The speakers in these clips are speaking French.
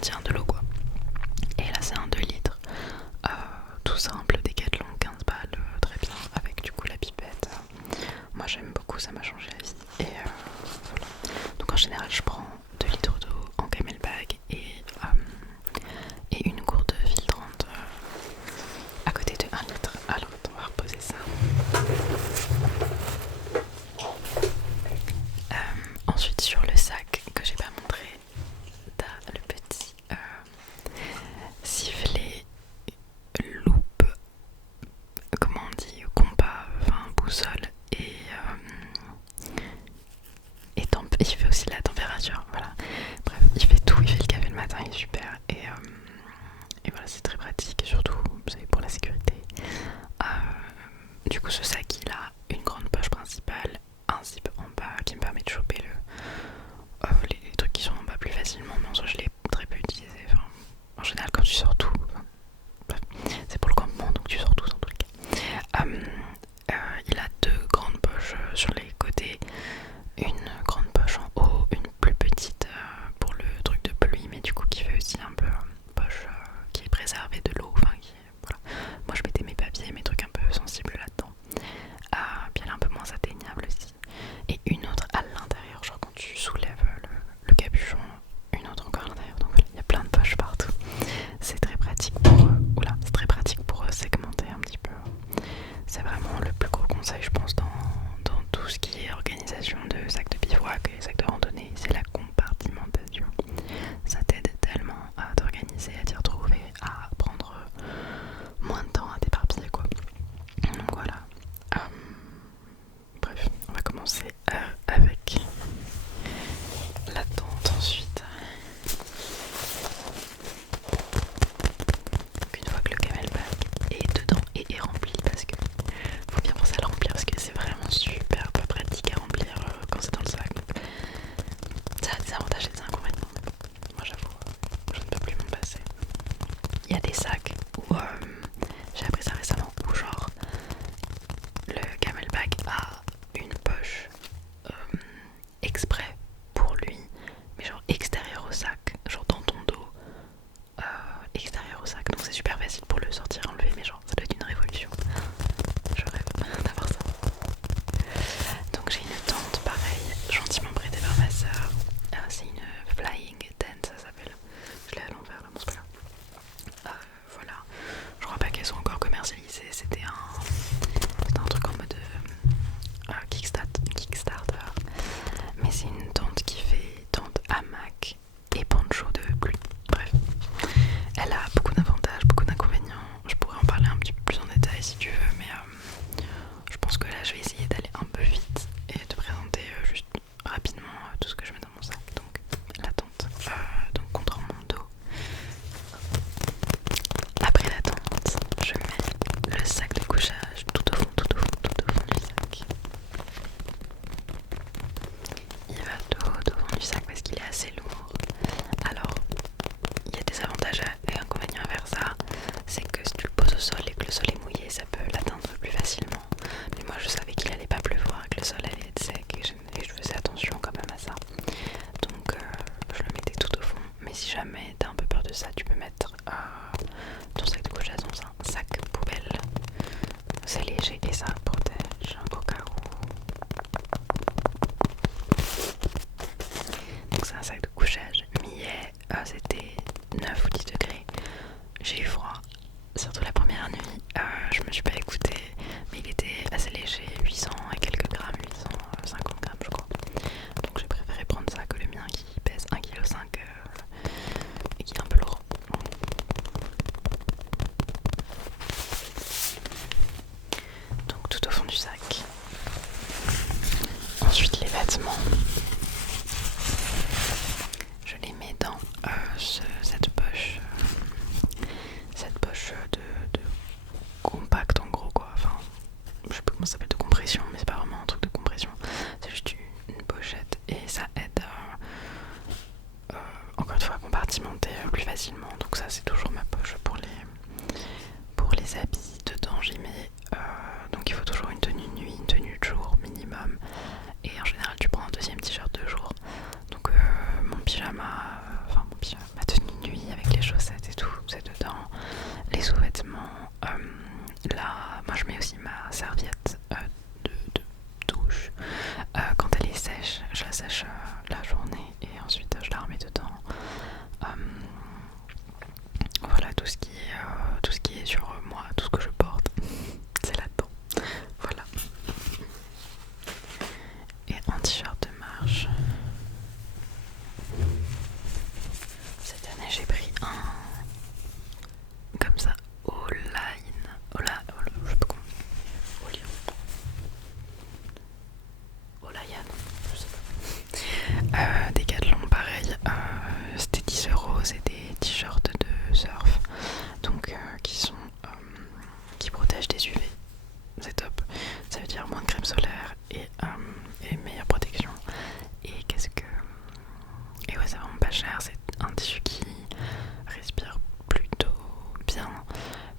contient de l'eau quoi. Et là c'est un 2 litres, tout simple, Décathlon, 15 balles, très bien, avec du coup la pipette. Moi j'aime beaucoup, ça m'a changé la vie. Et voilà. Donc en général je prends 2 litres d'eau en camelback et une gourde filtrante à côté de 1 litre. Alors on va reposer ça. Ensuite sur le sac que j'ai pas montré, t'as le petit sifflet loupe, comment on dit, compas, enfin boussole il fait aussi la température, voilà. Bref, il fait tout, il fait le café le matin, il est super et voilà, c'est très pratique et surtout, vous savez, pour la sécurité. Du coup, ce sac il a une grande poche principale, un zip en bas qui me permet de choper les trucs qui sont en bas plus facilement, mais en soi je l'ai très peu utilisé. Enfin, en général, quand tu sors tout, c'est pour le campement donc tu sors tout dans tous les cas. Il a deux grandes poches sur les côtés, une grande poche en haut, une plus petite pour le truc de pluie, mais du coup qui fait aussi un peu poche qui est préservée de l'eau. Enfin, voilà. Moi je mettais mes papiers, mes trucs un peu sensibles là-dedans. Puis elle est un peu moins atteignable aussi. Et une autre à l'intérieur, genre quand tu soulèves le capuchon, une autre encore à l'intérieur. Donc voilà, il y a plein de poches partout. C'est très pratique pour segmenter un petit peu. C'est vraiment le plus gros conseil je pense dans tout ce qui est organisation de sacs de bivouac et sacs de randonnée, c'est la compartimentation. Ça t'aide tellement à t'organiser, à t'y retrouver, à prendre moins de temps à t'éparpiller quoi. Donc voilà. Bref, on va commencer avec la tente ensuite. Donc une fois que le camelback est dedans et est rempli, parce que faut bien penser à le remplir parce que c'est vraiment super pas pratique à remplir quand c'est dans le sac. Ça a des avantages et des inconvénients. Moi j'avoue, je ne peux plus m'en passer. Il y a des sacs où j'ai appris ça récemment, où genre le camelback a une poche exprès pour lui, mais genre extérieur au sac, genre dans ton dos, extérieur au sac, donc c'est super facile pour le sortir, enlever, mais genre ça doit être une révolution. Je rêve d'avoir ça. Donc j'ai une tente pareil, gentiment prêtée par ma soeur. C'est une flying tent, ça s'appelle. Je l'ai à l'envers là, bon c'est pas grave. Voilà, je crois pas qu'elles sont encore commercialisées. C'était un truc en mode Kickstarter. Mais c'est une tente qui fait tente hamac et poncho de pluie. Bref, elle a beaucoup d'avantages, beaucoup d'inconvénients. Je pourrais en parler un petit peu plus en détail si tu veux, mais je pense que là je vais essayer d'aller un peu vite et te présenter juste rapidement tout ce que je mets dans mon sac. Donc la tente, donc contre mon dos. Après la tente, je mets le sac de couchage tout au fond du sac. Il va tout au fond du sac parce qu'il est assez lourd. Alors, il y a des avantages et inconvénients à faire ça. C'est que si tu le poses au sol et que le sol est mouillé, ça peut l'atteindre plus facilement. Mais moi je savais qu'il allait pas pleuvoir, que le sol allait être sec et je faisais attention quand même à ça. Donc je le mettais tout au fond. Mais si jamais t'as un peu peur de ça, tu peux mettre ton sac de couchage dans un sac poubelle. C'est léger et ça protège au cas où. Donc c'est un sac de couchage millet, c'était 9 ou 10 degrés. J'ai eu froid, surtout la première nuit. Je me suis pas écoutée, mais il était assez léger, 800 et quelques grammes, 850 grammes je crois. Donc j'ai préféré prendre ça que le mien qui pèse 1,5 kg et qui est un peu lourd. Donc tout au fond du sac. Ensuite les vêtements. Je les mets dans cette poche de compact en gros quoi. Enfin, je sais pas comment ça s'appelle, de compression, mais c'est pas vraiment un truc de compression. C'est juste une pochette et ça aide encore une fois à compartimenter plus facilement. Donc ça c'est toujours ma poche pour les habits. Dedans j'y mets donc il faut toujours une tenue de nuit, une tenue de jour minimum. Et en général tu prends un deuxième t-shirt de jour. Donc mon pyjama, ma tenue de nuit chaussettes et tout, c'est dedans. Les sous-vêtements. Là, moi je mets aussi ma serviette de douche. Quand elle est sèche, je la sèche la journée et ensuite je la remets dedans. Voilà tout ce qui est sur moi, tout ce que je porte, c'est là-dedans. Voilà. Et en t-shirt de marche. Cette année j'ai pris un comme ça, je sais pas comment. Olayan, je sais pas. Décathlon pareil, c'était 10€, c'est des t-shirts de surf, donc qui protègent des UV, c'est top, ça veut dire moins de crème solaire et meilleure protection. Et et ouais, c'est vraiment pas cher, c'est un tissu qui respire plutôt bien.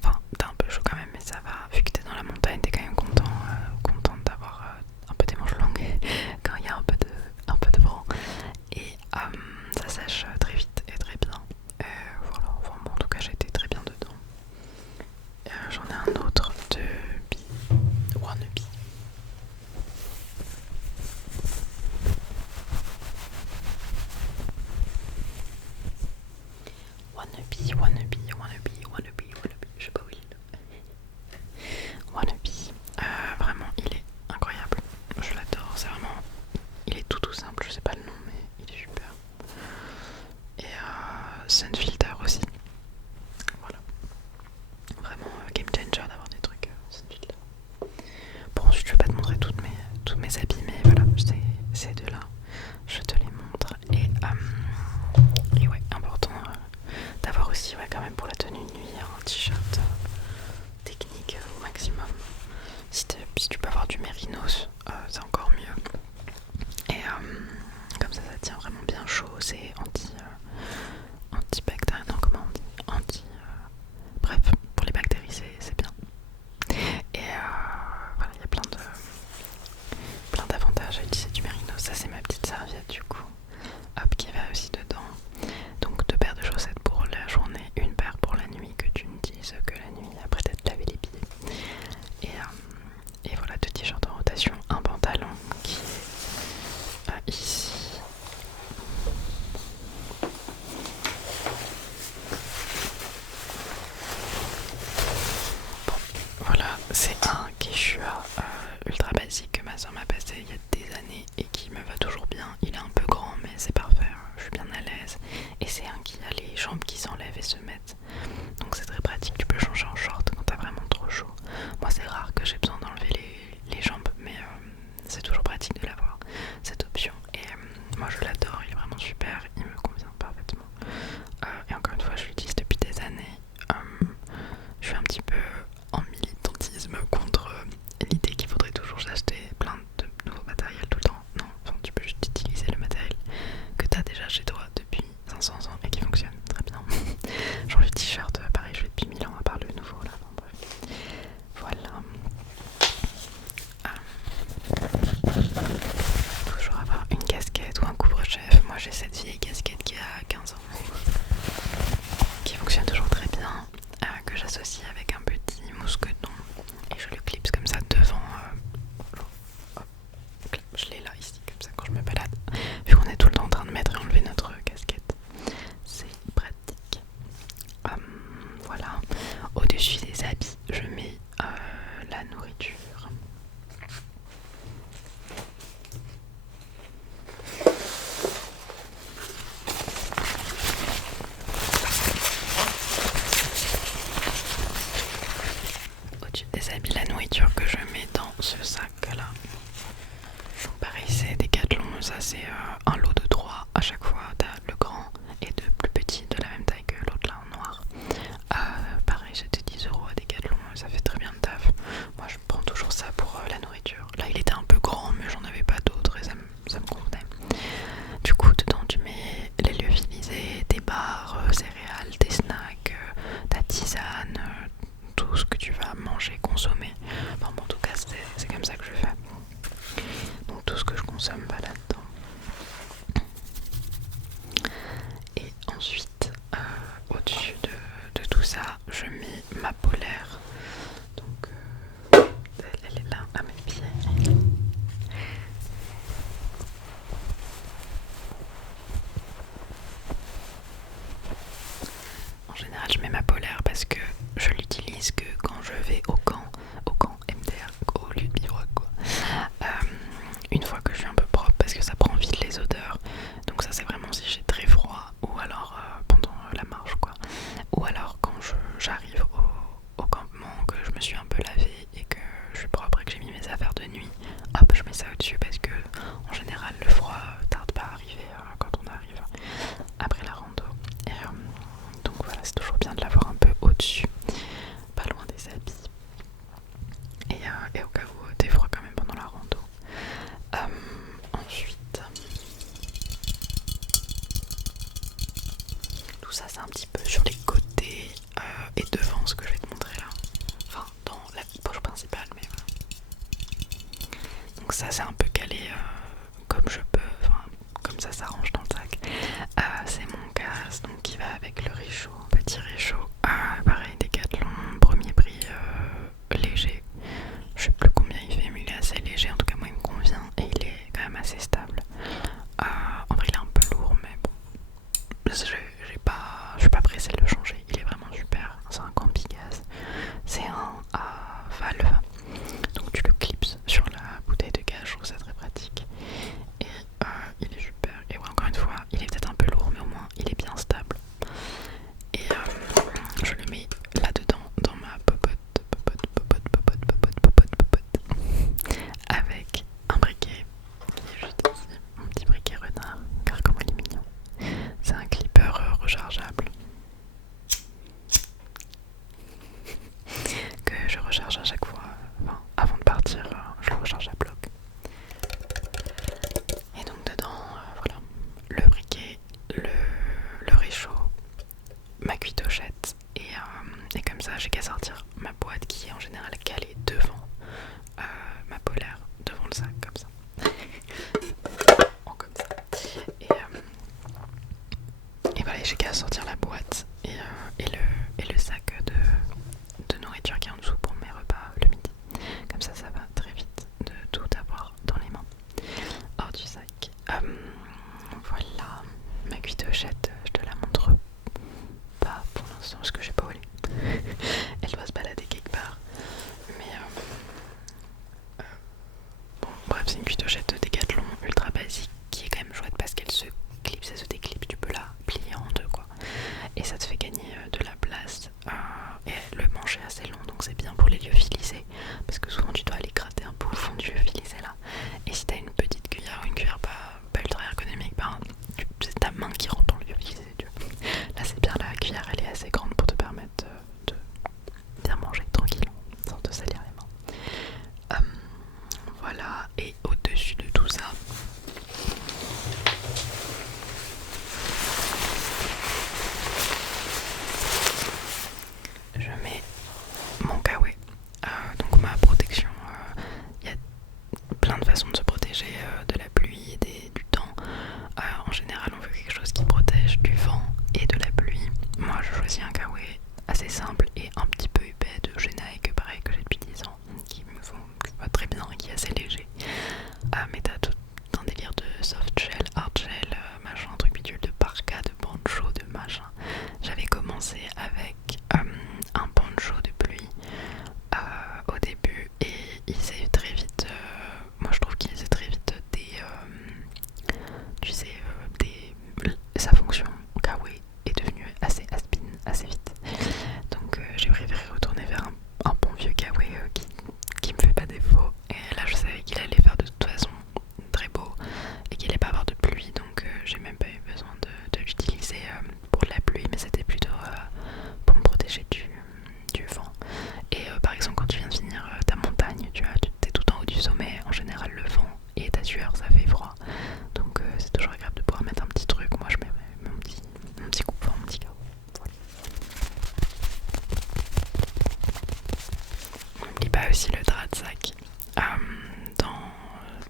Enfin, t'es un peu chaud quand même, mais ça va. Vu que t'es dans la montagne, t'es quand même contente d'avoir un peu des manches longues quand il y a un peu de vent. Et ça sèche très vite et très bien. Voilà, enfin bon, en tout cas, j'ai été très bien dedans. J'en ai un autre de Wannabe. Wannabe, je sais pas où il est. Wannabe, vraiment il est incroyable, je l'adore, c'est vraiment, il est tout simple, je sais pas le nom mais il est super. Et Sunfilter aussi, voilà, vraiment game changer d'avoir des trucs Sunfilter. Bon, ensuite je vais pas te montrer tous mes habits, mais voilà, ces deux là, je te les montre. Et ouais, important d'avoir aussi, ouais, quand même pour la tenue de nuit, un t-shirt technique au maximum. Si tu peux avoir du mérinos, c'est encore mieux. Et comme ça tient vraiment bien chaud, c'est antibactérien, non, comment on dit, bref, pour les bactéries c'est bien. Et voilà, il y a plein d'avantages à utiliser du mérinos. Ça c'est ma petite serviette du coup, hop, qui va aussi dedans. Donc 2 paires de chaussettes pour la journée, une paire pour la nuit que tu n'utilises que la nuit après t'être lavé les pieds. Et voilà, 2 t-shirts en rotation, un pantalon qui est ici. Bon, voilà, c'est un Quechua ultra basique que ma soeur m'a passé il y a des années et qui me va toujours bien. Il est un peu grand mais c'est parfait, je suis bien à l'aise. Et c'est un qui a les jambes qui s'enlèvent et se mettent. Donc c'est très pratique, tu peux changer en short quand t'as vraiment trop chaud. Moi c'est rare que j'ai besoin d'enlever les jambes, mais c'est toujours pratique de l'avoir, cette option. Et moi je l'adore, il est vraiment super, il me convient parfaitement. Et encore une fois, je l'utilise depuis des années. Je suis un petit peu en militantisme contre l'idée qu'il faudrait toujours acheter plein de nouveaux matériels tout le temps. Non, enfin, tu peux juste utiliser le matériel que tu as déjà chez toi depuis 500 ans et qui fonctionne très bien. j'arrive au campement, que je me suis un peu lavée et que je suis propre et que j'ai mis mes affaires de nuit, hop, je mets ça au-dessus parce que en général le froid tarde pas à arriver quand on arrive après la rando. Et donc voilà, c'est toujours bien de l'avoir un peu au-dessus, pas loin des habits. Et au cas où t'es froid quand même pendant la rando. Ensuite, tout ça c'est un petit peu sur les côtés et devant ce que je vais te montrer là. Enfin, dans la poche principale, mais voilà. Donc ça c'est un peu calé comme je peux, enfin comme ça s'arrange dans le sac. C'est mon casque donc qui va avec le réchaud, petit réchaud. Pareil, Decathlon, premier prix léger. Je sais plus combien il fait, mais il est assez léger. En tout cas, moi il me convient et il est quand même assez stable. En vrai, il est un peu lourd, mais bon, je suis pas pressée de le changer. Il est vraiment super. C'est un Campigaz. C'est un à valve. Donc tu le clips sur la bouteille de gaz. Je trouve ça très pratique. Et il est super. Et ouais, encore une fois, il est peut-être un peu lourd, mais au moins il est bien stable. Et je le mets là-dedans, dans ma popote, avec un briquet qui est juste ici, mon petit briquet renard, car comme il est mignon. C'est un clipper rechargeable que je recharge à chaque fois, enfin, avant de partir, je le recharge à bloc. Et donc dedans, voilà, le briquet, le réchaud, ma cuitochette et comme ça j'ai qu'à sortir ma boîte qui est en général calée devant ma polaire, devant le sac comme ça. Comme ça. Et voilà, j'ai qu'à sortir la boîte et le sac de nourriture qui est en dessous pour mes repas le midi. Comme ça va très vite de tout avoir dans les mains hors du sac. Voilà, ma cuitochette, je te la montre pas pour l'instant parce que j'ai pas où aller. Elle doit se balader quelque part. Mais bon, bref, c'est une cuitochette Decathlon ultra basique qui est quand même chouette parce qu'elle se clipse, elle se déclipse, tu peux la plier en deux quoi. Et ça te fait gagner de la place. Et le manche est assez long donc c'est bien pour les lyophilisés parce que souvent tu dois aller gratter un peu au fond du lyophilisé là. Et si t'as une petite cuillère ou une cuillère pas ultra ergonomique, c'est ta main qui rentre dans le lyophilisé. Là c'est bien, la cuillère elle est assez grande pour te permettre de bien manger tranquillement sans te salir les mains. Voilà, et au-dessus de tout ça, je mets mon kawaii, donc ma protection. Il y a plein de façons de se protéger de la pluie et du temps. En général, on veut quelque chose qui protège du vent et de la pluie. Moi, je choisis un kawaii assez simple et un petit peu épais de Genai, que pareil que j'ai depuis 10 ans, qui va très bien et qui est assez léger. Mais t'as tout un délire de soft shell, hard shell, machin, truc bidule, de parka, de poncho, de machin. J'avais commencé avec un poncho de pluie au début et il s'est très vite, moi je trouve qu'il s'est très vite tu sais, sa fonction kawaii est devenue assez has-been assez vite. Donc j'ai préféré retourner vers un bon vieux kawaii qui me fait pas défaut. Et là je savais qu'il allait faire de toute façon très beau et qu'il allait pas avoir de pluie, donc j'ai même pas eu besoin de l'utiliser pour la pluie, mais c'était plutôt pour me protéger du vent. Et par exemple quand tu viens de finir ta montagne, tu es tout en haut du sommet, en général le vent et ta sueur ça fait froid, donc c'est toujours agréable de pouvoir mettre un petit truc. Moi je mets mon petit coupe-vent, mon petit carreau. Voilà. N'oublie pas aussi le drap de sac.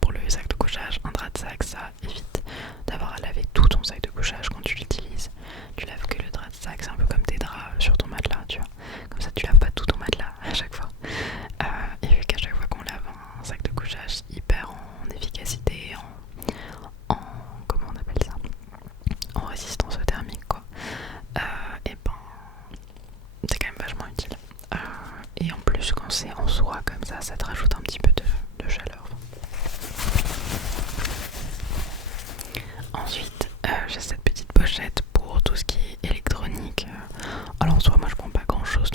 Pour le sac de couchage, un drap de sac ça évite d'avoir à laver tout ton sac de couchage quand tu l'utilises. Tu laves que le drap de sac, c'est un peu comme tes draps sur ton matelas, tu vois. Comme ça tu laves pas tout ton matelas à chaque fois. Et vu qu'à chaque fois qu'on lave un sac de couchage, il perd en efficacité, en comment on appelle ça, en résistance thermique quoi. Et ben c'est quand même vachement utile. Et en plus quand c'est en soie comme ça te rajoute un petit peu de chaleur. Ensuite j'ai cette petite pochette pour tout ce qui est électronique. Alors en soi moi je prends pas grand chose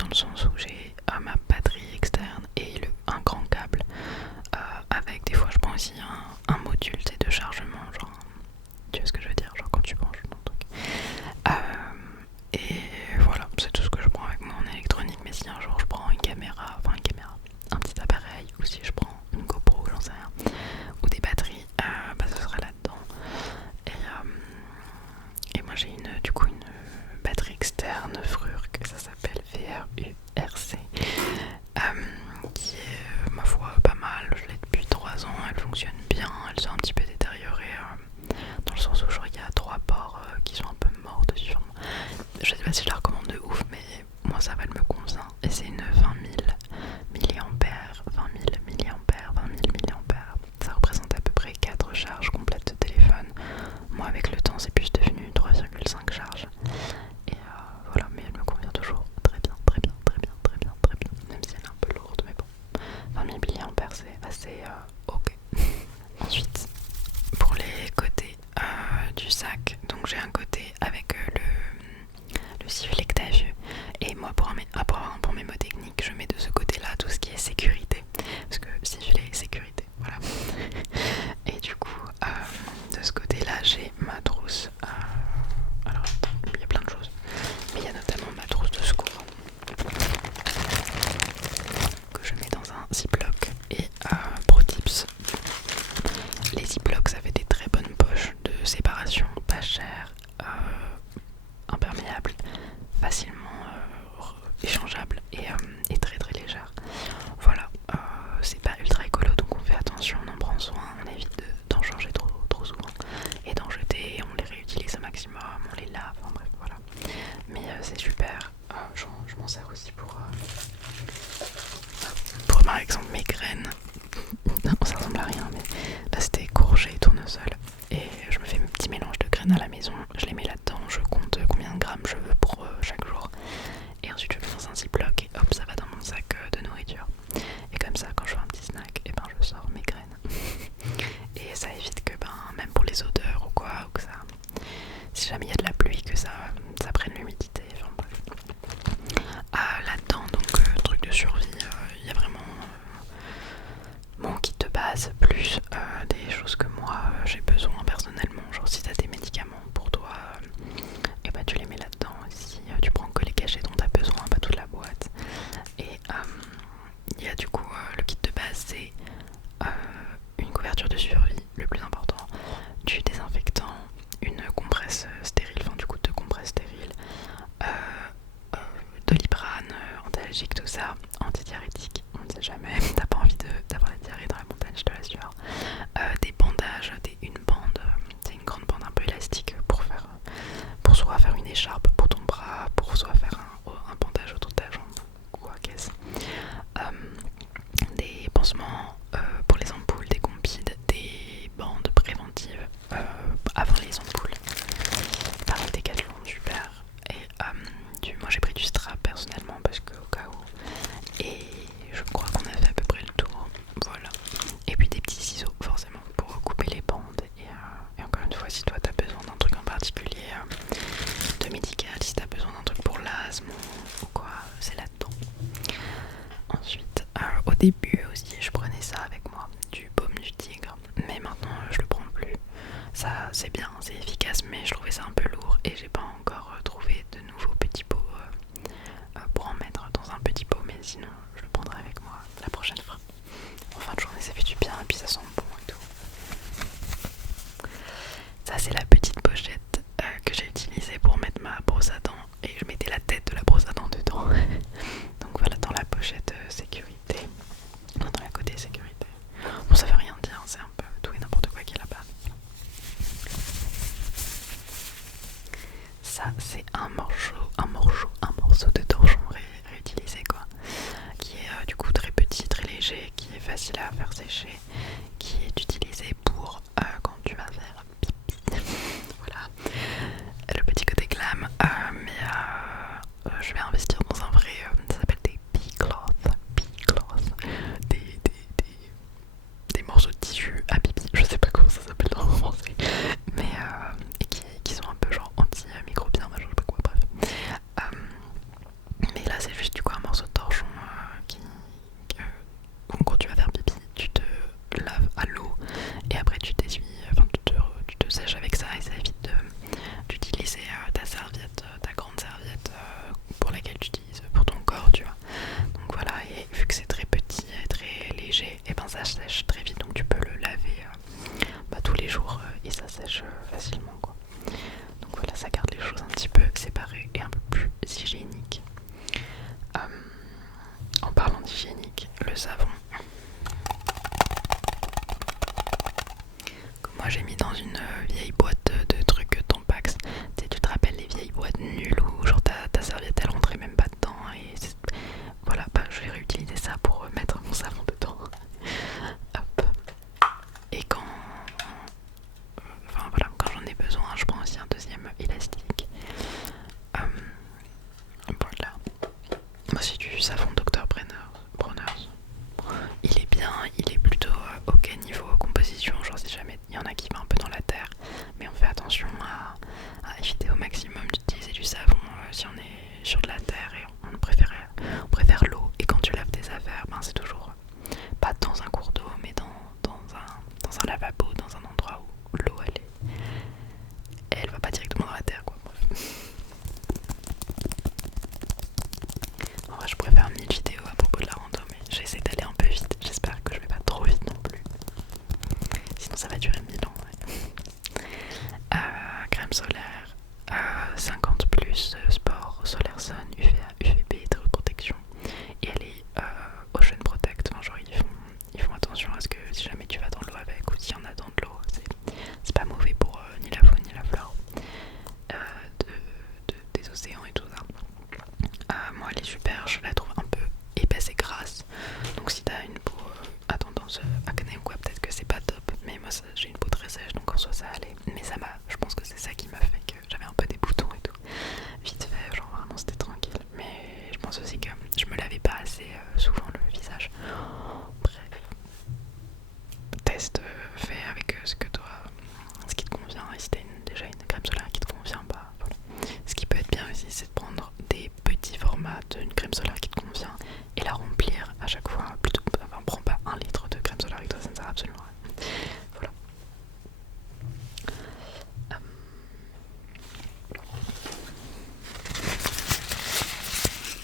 je sais pas si je la recommande de ouf, mais moi ça va, elle me convient. Et c'est une 20 000 milliampères, 20 000 milliampères. Ça représente à peu près 4 charges complètes de téléphone. Moi avec le temps c'est plus devenu 3,5 charges. Et voilà, mais elle me convient toujours très bien, très bien, très bien, très bien, très bien. Même si elle est un peu lourde, mais bon. 20 000 milliampères c'est assez ok. Ensuite, pour les côtés du sac, donc j'ai un côté avec le sifflet que t'as vu. Et moi pour mes mots techniques, je mets de ce côté là tout ce qui est sécurité. Parce que sifflet, sécurité, voilà. Et du coup, de ce côté là j'ai ma trousse. Alors il y a plein de choses. Mais il y a notamment ma trousse de secours que je mets dans un ziploc. Et pro tips, les ziplocs ça fait des très bonnes poches de séparation, pas chères, imperméables, facilement échangeables et très très légères. Voilà, c'est pas ultra écolo donc on fait attention, on en prend soin, on évite d'en changer trop souvent et d'en jeter, on les réutilise au maximum, on les lave, enfin bref voilà. Mais c'est super, je m'en sers aussi pour par exemple mes graines. Ça ressemble à rien mais là c'était courgette et tournesol et je me fais mes petits mélanges de graines à la maison, je les mets là-dedans, je compte combien de grammes je veux pour chaque jour et ensuite je le mets dans un ziploc et hop ça va dans mon sac de nourriture et comme ça quand je veux un petit snack et ben je sors mes graines et ça évite que même pour les odeurs ou quoi ou que ça, si jamais il y a de la pluie que ça prenne l'humidité, enfin bref. Là-dedans donc truc de survie, il y a vraiment mon kit de base plus des choses que moi j'ai besoin personnellement, genre si t'as des médicaments pour toi et bah tu les mets là-dedans, si tu prends que les cachets dont t'as besoin, pas toute la boîte. Et il y a du coup le kit de base, c'est une couverture de survie, le plus important, du désinfectant, une compresse stérile, enfin du coup de compresse stérile, Doliprane, antalgique, tout ça, antidiarrhétique, on ne sait jamais, t'as pas envie d'avoir la diarrhée dans la montagne, je te l'assure. Des bandages, une bande, c'est une grande bande un peu élastique pour soit faire une écharpe pour ton bras, pour soit faire un bandage autour de ta jambe, quoi qu'est-ce. Des pansements pour les ampoules, des compides, des bandes préventives avant les ampoules. Pareil, des Decathlon, super. Et moi j'ai pris du strap personnellement parce que au cas où. Et je crois qu'on a fait à peu près le tour. Voilà. Et puis des petits ciseaux forcément pour couper les bandes. Et encore une fois, si toi t'as besoin d'un truc en particulier de médical, si t'as besoin d'un truc pour l'asthme ou quoi, c'est là-dedans. Ensuite, au début aussi, je prenais ça avec moi, du baume du tigre, mais maintenant je le prends plus. Ça, c'est bien, c'est efficace, mais je trouvais ça un peu lourd et j'ai pas encore trouvé de nouveaux petits pots pour en mettre dans un petit pot, mais sinon je le prendrai avec moi la prochaine fois. En fin de journée, ça fait du bien et puis ça sent bon et tout. Ça, c'est la petite pochette que j'ai utilisée pour mettre ma brosse à dents et je mettais la tête de la brosse à dents dedans. Donc voilà, dans la pochette sécurité, dans la côté sécurité. Bon, ça veut rien dire, c'est un peu tout et n'importe quoi qui est là-bas. Ça, c'est un morceau de torchon réutilisé quoi, qui est du coup très petit, très léger, qui est facile à faire sécher, qui est utilisé pour quand tu vas faire pipi. Voilà, le petit côté glam, mais je vais investir dans un vrai, ça s'appelle des pee-cloths, des morceaux de tissu à pipi, je sais pas comment ça s'appelle en français, mais et qui sont un peu genre antimicrobiens, je sais pas quoi, bref. Mais là c'est juste du coup un morceau de torchon quand tu vas faire pipi, tu te laves savon Dr Bronner's. Il est bien, il est plutôt ok niveau composition, genre si jamais il y en a qui va un peu dans la terre, mais on fait attention à éviter au maximum d'utiliser du savon si on est sur de la terre, et on préfère l'eau. Et quand tu laves tes affaires, ben c'est toujours pas dans un cours d'eau, mais dans un lavabo, dans un endroit où l'eau elle va pas directement dans la terre, quoi. Bref. En vrai, je pourrais faire 1000 vidéos à propos de la rando, mais j'essaie d'aller un peu vite. J'espère que je vais pas trop vite non plus. Sinon, ça va durer 1000 ans. Ouais. Crème solaire, 50 plus, sport, solaire sun, UVA, UVB, protection. Et elle est Ocean Protect. Enfin, genre, ils font attention à ce que si jamais tu vas dans l'eau avec, ou s'il y en a dans de l'eau, c'est pas mauvais pour ni la faune ni la flore des océans et tout ça. Moi elle est super, je la trouve un peu épaisse et grasse, donc si t'as une peau à tendance acné ou quoi, peut-être que c'est pas top, mais moi j'ai une peau très sèche, donc en soi ça allait, mais je pense que c'est ça qui m'a fait que j'avais un peu des boutons et tout, vite fait, genre vraiment c'était tranquille, mais je pense aussi que je me lavais pas assez souvent le visage. Bref, test fait avec ce qui te convient, et si t'as déjà une crème solaire qui te convient, bah voilà. Ce qui peut être bien aussi, c'est de prendre des petits formats d'une crème solaire qui te convient et la remplir à chaque fois. Plutôt, enfin, prends pas 1 litre de crème solaire avec toi, ça ne sert absolument à rien. Voilà.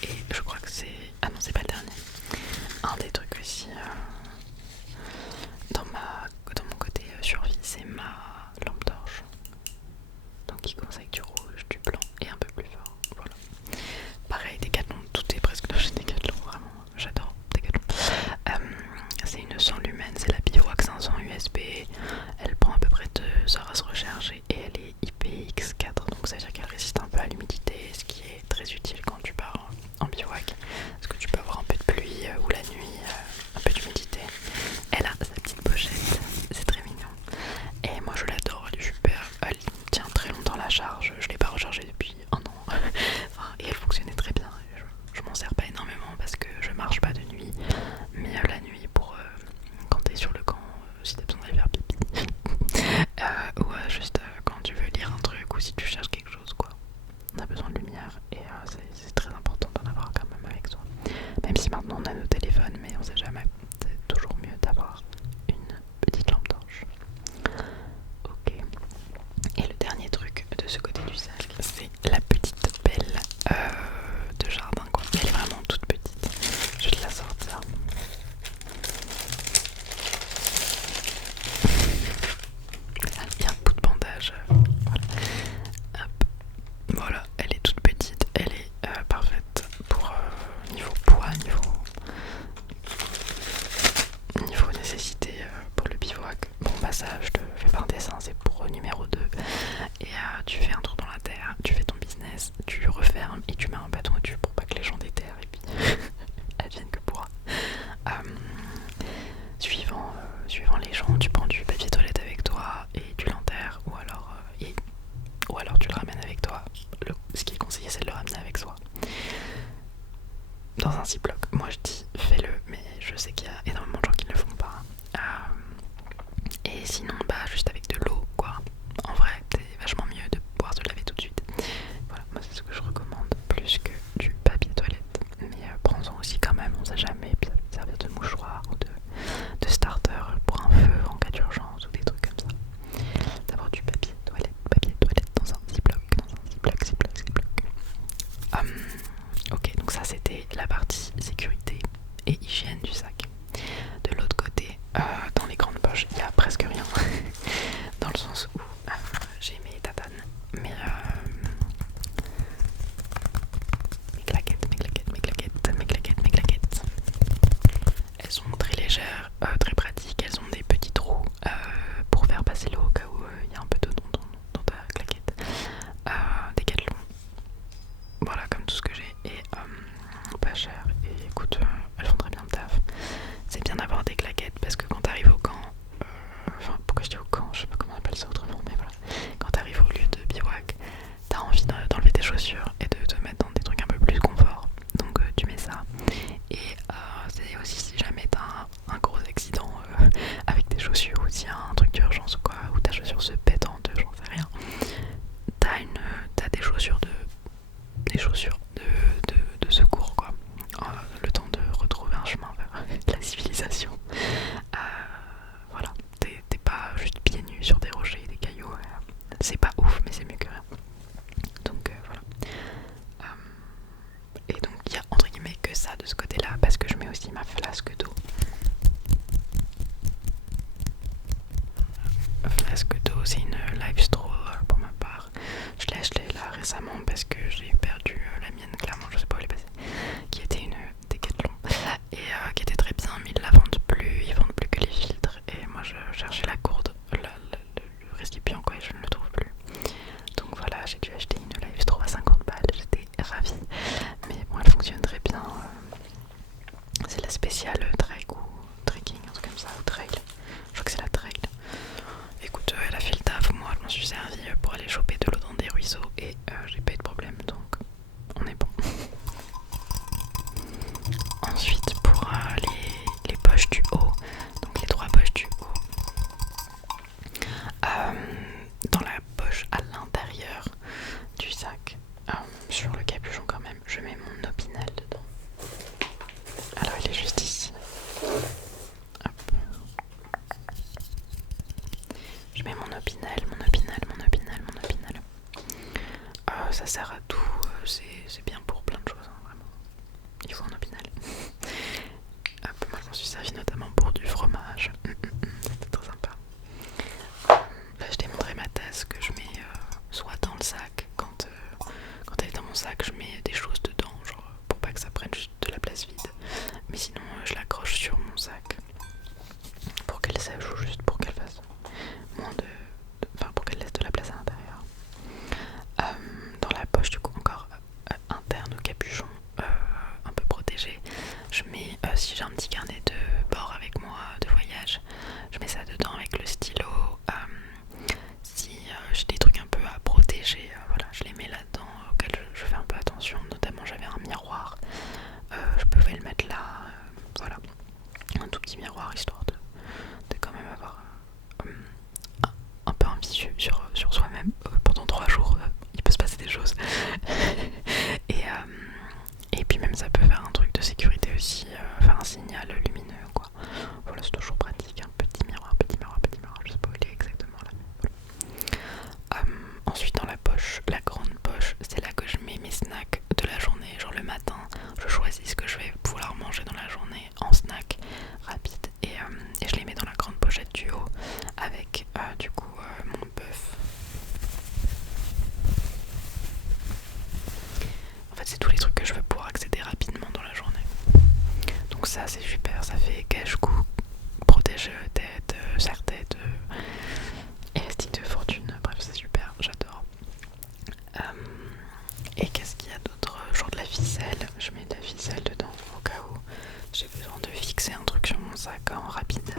Et je crois que c'est... Ah non, c'est pas le dernier. Un des trucs aussi dans mon côté survie, c'est ma lampe torche. Donc qui commence avec du rouge, du blanc et un peu plus fort. Voilà. Pareil, Decathlon, tout est presque dans chez Decathlon, vraiment, j'adore Decathlon. C'est une 100 lumens, c'est la Bivouac 500 USB. Elle prend à peu près 2 heures à se recharger et elle est IPX4, donc ça veut dire qu'elle résiste un peu à l'humidité, ce qui est très utile quand tu pars en bivouac, parce que tu peux avoir un peu de pluie ou la nuit, un peu d'humidité. Elle a sa petite pochette, c'est très mignon. Et moi je l'adore, elle est super, elle tient très longtemps la charge, je l'ai pas rechargée depuis 1 an. Et elle fonctionnait très bien. Je m'en sers pas énormément parce que je marche pas de nuit, mais la nuit pour quand t'es sur le camp, si t'as besoin d'aller faire pipi, ou juste quand tu veux lire un truc ou si tu cherches quelque chose, quoi. On a besoin de lumière et c'est très important d'en avoir quand même avec soi. Même si maintenant on a nos téléphones, mais on sait jamais. C'est toujours mieux d'avoir une petite lampe torche. Ok. Et le dernier truc de ce côté du sac, c'est la petite pelle de jardin, quoi. Elle est vraiment toute petite. Je vais te la sortir. Il y a un bout de bandage. Voilà. Hop. Voilà, elle est toute petite. Elle est parfaite pour niveau poids, niveau nécessité pour le bivouac. Bon bah ça je te fais pas un dessin, c'est pour numéro 2. Et tu fais un tour dans la terre, tu fais ton business, tu refermes et tu mets un bâton au-dessus pour pas que les gens déterrent et puis advienne que pourra. Suivant les gens, tu prends du papier toilette avec toi et tu l'enterres, ou alors tu le ramènes avec toi. Ce qui est conseillé, c'est de le ramener avec soi dans un ziploc. Moi je dis fais-le, mais je sais qu'il y a énormément de gens qui ne le font pas. Et sinon bah juste avec de l'eau, quoi. En vrai c'est vachement mieux de pouvoir se laver tout de suite. Voilà, moi c'est ce que je recommande plus que du papier toilette, mais prends-en aussi quand même, on sait jamais, puis ça peut te servir de mouchoir ou de starter pour un feu en cas d'urgence ou des trucs comme ça. D'avoir du papier toilette dans un ziploc. Ok, donc ça c'était la partie sécurité et hygiène du sac. De l'autre côté, dans les grandes poches, il n'y a presque rien. Dans le sens où j'ai mes tatanes, mes claquettes. Elles sont très légères, très pratiques. Elles ont des petits trous pour faire passer l'eau au cas où il y a un peu d'eau dans ta claquette. Decathlon. Voilà, comme tout ce que j'ai. Et pas cher. Et écoute, elles font très bien le taf. C'est bien d'avoir des claquettes parce que quand t'arrives au camp, des chaussures de secours quoi. Le temps de retrouver un chemin vers la civilisation. Voilà, t'es pas juste pieds nus sur des rochers et des cailloux. C'est pas ouf, mais c'est mieux que rien. Donc voilà. Et donc il y a entre guillemets que ça de ce côté-là, parce que je mets aussi ma flasque d'eau. Flasque d'eau, c'est une Live Straw pour ma part. Je l'ai acheté là récemment parce que j'ai perdu la mienne, clairement, je sais pas où elle est passée, qui était une Decathlon et qui était très bien, mais ils la vendent plus, ils vendent plus que les filtres. Et moi je cherchais la gourde, le récipient quoi, et je ne le trouve plus. Donc voilà, j'ai dû acheter une Live Straw à 50 balles, j'étais ravie. Mais bon, elle fonctionne très bien. C'est la spéciale trek ou trekking, un truc comme ça, ou trail. Je crois que c'est la trail. Écoute, elle a fait le taf, moi je m'en suis servi pour aller choper de l'eau dans des ruisseaux et j'ai pas eu de problème, donc on est bon. Ensuite pour les poches du haut, donc les 3 poches du haut, dans la poche à l'intérieur du sac, sur le capuchon quand même, je mets mon opinel dedans. Alors il est juste ici. Hop. Je mets mon opinel, mon opinel, mon opinel, mon opinel. Ça sert à tout, c'est bien pour plein de choses, hein, vraiment. Il faut un opinel. Hop, moi je m'en suis servi notamment pour du fromage. C'était très sympa. Là je t'ai montré ma tasse que je mets soit dans le sac, quand elle est dans mon sac je mets des choses dedans, genre pour pas que ça prenne juste de la place vide. Mais sinon je l'accroche sur mon sac pour qu'elle sèche ou juste pour qu'elle fasse moins de... Enfin pour qu'elle laisse de la place à l'intérieur. Dans la poche du coup encore interne au capuchon, un peu protégé, je mets, si j'ai un petit carnet de bord avec moi de voyage, je mets ça dedans avec le stylo. Si j'ai des trucs un peu à protéger, voilà, je les mets là-dedans auxquels je fais un peu attention. Notamment j'avais un miroir, je pouvais le mettre là, voilà, un tout petit miroir histoire de quand même avoir un peu un visu sur soi-même. Pendant 3 jours il peut se passer des choses. Et puis même ça peut faire un truc de sécurité aussi, faire un signal lumineux quoi. Voilà, c'est toujours pratique, un petit miroir, je sais pas où il est exactement là. Voilà. Ensuite dans la poche, la grande poche, c'est là que je mets mes snacks de la journée. Genre le matin, je choisis ce que je vais pouvoir manger dans la journée en snack rapide et je les mets dans la grande pochette du haut avec du coup mon bœuf. En fait c'est tous les trucs que je veux pouvoir accéder rapidement dans la journée. Donc ça c'est super, ça fait cache-cou, protège tête, serre-tête, élastique de fortune, bref c'est super, j'adore. Et qu'est-ce qu'il y a d'autre? Genre de la ficelle, je mets de la ficelle dedans au cas où j'ai besoin de fixer un truc sur mon sac en rapide.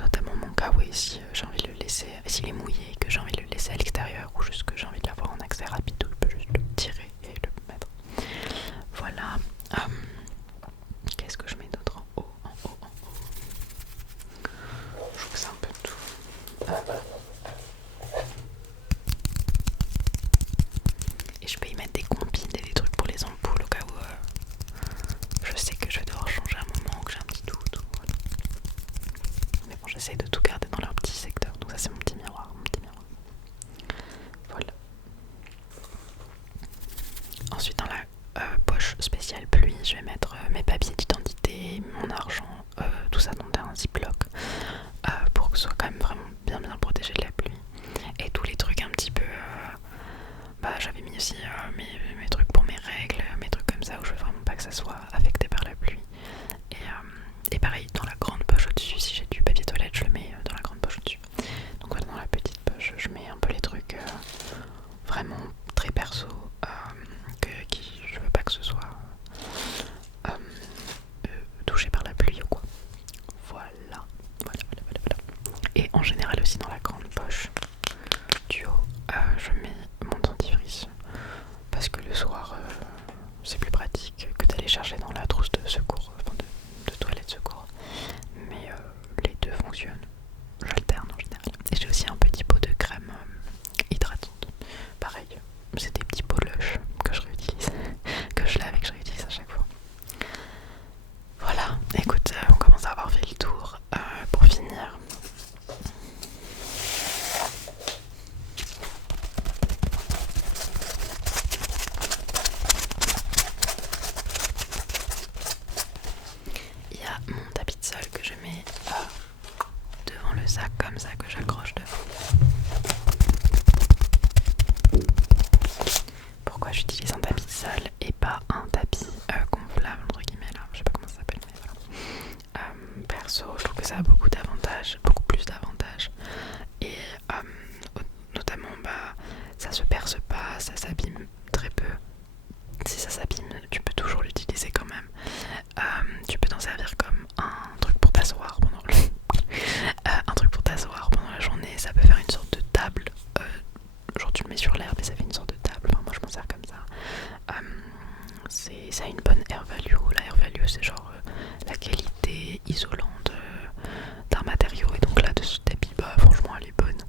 Notamment mon kawaii si j'ai envie de le laisser, s'il est mouillé, que j'ai envie de le laisser à l'extérieur ou juste que j'ai envie de l'avoir en accès rapide, donc je peux juste le tirer et le mettre. Voilà. Qu'est-ce que je mets d'autre en haut, en haut, en haut? Je trouve que c'est un peu tout. Et je peux y mettre des compines et des trucs pour les ampoules au cas où je sais que je vais devoir changer un moment ou que j'ai un petit doute. Voilà. Mais bon, j'essaie de tout garder dans leur petit secteur. Donc ça c'est mon petit miroir, Voilà. Ensuite dans la poche spéciale pluie, je vais mettre mes papiers d'identité, mon argent, tout ça dans un ziploc pour que ce soit quand même vraiment bien protégé de la pluie. Et tous les trucs un petit peu... j'avais mis aussi mes trucs pour mes règles, mes trucs comme ça où je veux vraiment pas que ça soit affecté par la pluie. Et pareil, dans la grande poche au-dessus, si j'ai du papier toilette, je le mets dans la grande poche au-dessus. Donc voilà, dans la petite poche, je mets un peu les trucs vraiment très perso, qui je veux pas que ce soit touché par la pluie ou quoi. Voilà. Et en général aussi dans la grande poche du haut, je mets mon dentifrice parce que le soir c'est plus pratique que d'aller chercher dans la trousse de secours, enfin de toilette secours. Mais les deux fonctionnent, j'alterne en général. Et j'ai aussi un petit pot de crème hydratante. Pareil, c'est des petits pots Lush que ça a une bonne air value. La air value c'est genre la qualité isolante d'un matériau, et donc là de ce tapis bah franchement elle est bonne.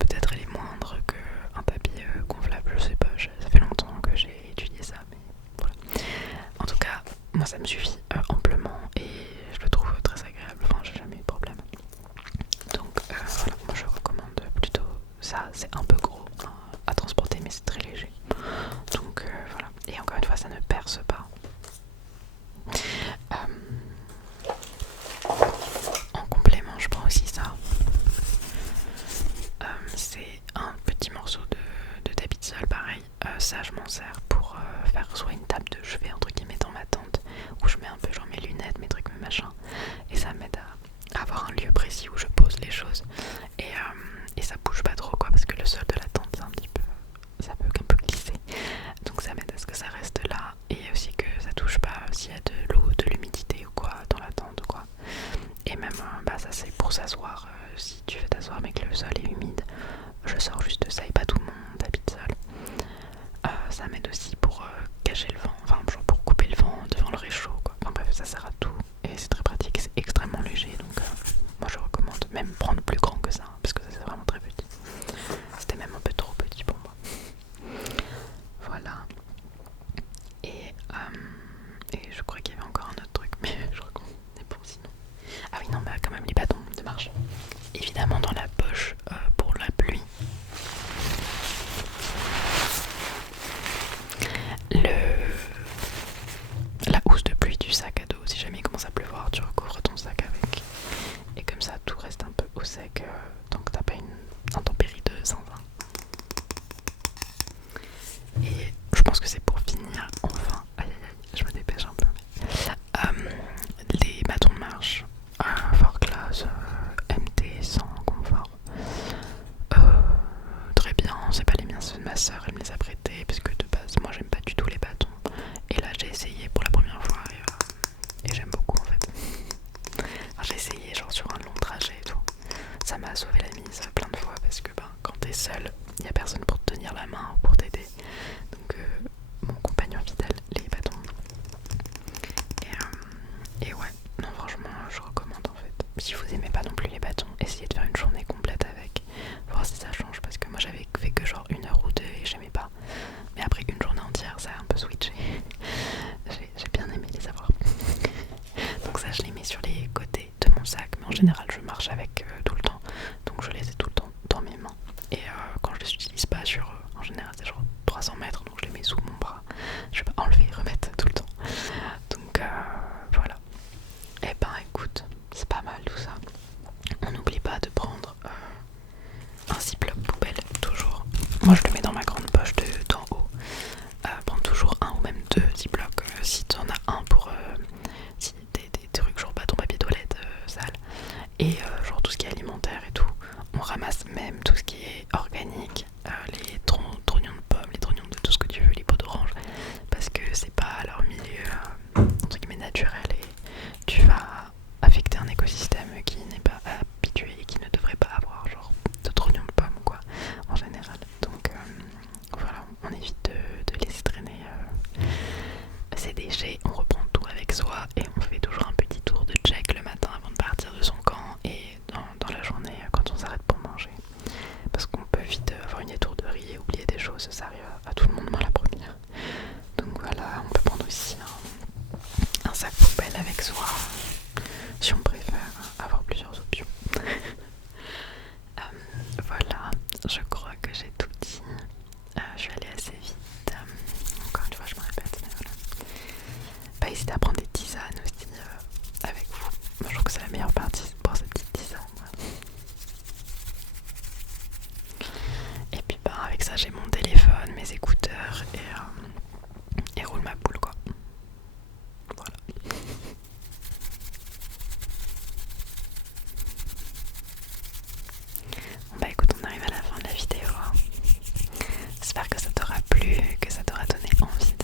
Peut-être elle est moindre qu'un tapis gonflable, je sais pas, ça fait longtemps que j'ai étudié ça, mais voilà. En tout cas moi ça me suffit amplement et je le trouve très agréable, enfin j'ai jamais eu de problème. Donc voilà, moi je recommande plutôt ça. C'est un peu gros hein, à transporter mais c'est très léger, donc voilà. Et encore une fois ça ne perce pas. En complément je prends aussi ça. C'est un petit morceau de tapis de sol pareil. Ça je m'en sers pour faire soit une table de chevet entre guillemets dans ma tente, où je mets un peu genre mes lunettes, mes trucs, mes machins, et ça m'aide à avoir un lieu précis où je pose les choses, et ça bouge pas trop quoi, parce que le sol de la tente c'est un petit peu, ça peut un peu glisser, donc ça m'aide à ce que ça reste là, et aussi que ça touche pas s'il y a de l'eau, de l'humidité ou quoi dans la tente ou quoi. Et même bah ça c'est pour s'asseoir, si tu veux t'asseoir mais que le sol est humide, je sors juste ça et pas tout mon tapis de sol. Ça m'aide aussi pour cacher le vent, enfin genre pour couper le vent devant le réchaud quoi. Enfin bref, ça sert à tout et c'est très pratique, c'est extrêmement léger, donc moi je recommande même prendre plus grand que ça, parce que ça c'est vraiment très petit. C'était même un peu trop petit pour moi. Voilà. Et je crois qu'il y avait encore un autre truc, mais je crois qu'on est bon sinon. Ah oui non, bah quand même les bâtons de marche. Évidemment dans la poche pour la pluie. La housse de pluie du sac à dos, si jamais il commence à pleuvoir, tu recouvres ton sac avec. Et comme ça tout reste un peu au sec, tant que t'as pas une intempérie de 120. Et je pense que c'est pour finir, enfin, aïe aïe aïe, je me dépêche un peu. Les bâtons de marche, Fort Class, MT 100 confort. Très bien, c'est pas les miens, ceux de ma soeur, elle me les a prêtés, parce que de base, moi j'aime pas du tout les bâtons. Et là j'ai essayé pour la première fois et j'aime beaucoup en fait. Enfin, j'ai essayé genre sur un long trajet et tout. Ça m'a sauvé la mise plein de fois, parce que quand t'es seul, y a personne pour te tenir la main ou pour t'aider. Donc mon compagnon fidèle, les bâtons. Et ouais, non franchement je recommande en fait. Si vous aimez pas non plus les bâtons, essayez de faire une journée complète avec, voir si ça change, parce que moi j'avais fait que genre 1 heure ou 2 et j'aimais pas. Mais après une journée entière ça a un peu switché. J'ai bien aimé les avoir. Donc ça je les mets sur les côtés de mon sac, mais en général je marche avec tout le temps, donc je les ai tout le temps dans mes mains. Et quand je les utilise pas sur, en général c'est genre 300 mètres, donc je les mets sous mon bras, je vais pas enlever et remettre tout le temps. Donc voilà. Et ben écoute, c'est pas mal tout ça. On n'oublie pas de prendre un ziploc poubelle toujours. Moi je le mets dans ma grande poche d'en haut. Prends toujours un ou même 2 ziplocs si t'en as un pour si des trucs genre bâton papier toilette sale, et genre tout ce qui est alimentaire et tout. On ramasse même tout ce qui est organique, les trognons de pommes, les trognons de tout ce que tu veux, les pots d'orange, parce que c'est pas leur milieu entre guillemets naturel, et tu vas affecter un écosystème qui n'est pas habitué et qui ne devrait pas avoir genre de trognons de pommes ou quoi en général. Donc voilà, on évite de laisser traîner ces déchets, on reprend tout avec soi et on fait toujours un petit tour de check le matin avant de partir de son camp, et dans la journée quand on s'arrête pour manger, parce qu'on peut vite avoir une étourderie et oublier des choses, ça arrive à tout le monde, moi la première. Donc voilà, on peut prendre aussi un sac poubelle avec soi si on préfère avoir plusieurs options. Voilà, je crois que j'ai tout dit. Je vais aller assez vite. Encore une fois je me répète, mais voilà. Pas hésiter à prendre des tisanes aussi avec vous. Moi je trouve que c'est la meilleure partie, c'est pour ces petites tisanes. Et puis avec ça j'ai mon téléphone, mes écouteurs et roule ma boule quoi. Voilà. Bon bah écoute, on arrive à la fin de la vidéo. J'espère que ça t'aura plu, que ça t'aura donné envie